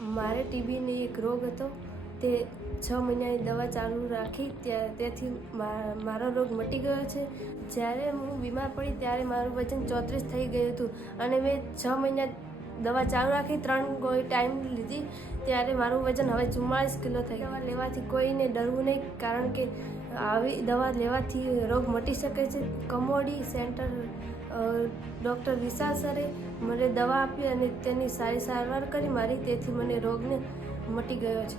મારે ટીબીની એક રોગ હતો, તે 6 મહિનાની દવા ચાલુ રાખી તેથી મારો રોગ મટી ગયો છે. જ્યારે હું બીમાર પડી ત્યારે મારું વજન 34 થઈ ગયું હતું અને મેં 6 મહિના દવા ચાલુ રાખી, 3 ગોળી ટાઈમ લીધી ત્યારે મારું વજન હવે 44 કિલો થઈ ગયું. દવા લેવાથી કોઈને ડરવું નહીં, કારણ કે આવી દવા લેવાથી રોગ મટી શકે છે. કમોડી સેન્ટર ડૉક્ટર વિશાલ સરે મને દવા આપી અને તેની સારી સારવાર કરી મારી, તેથી મને રોગને મટી ગયો છે.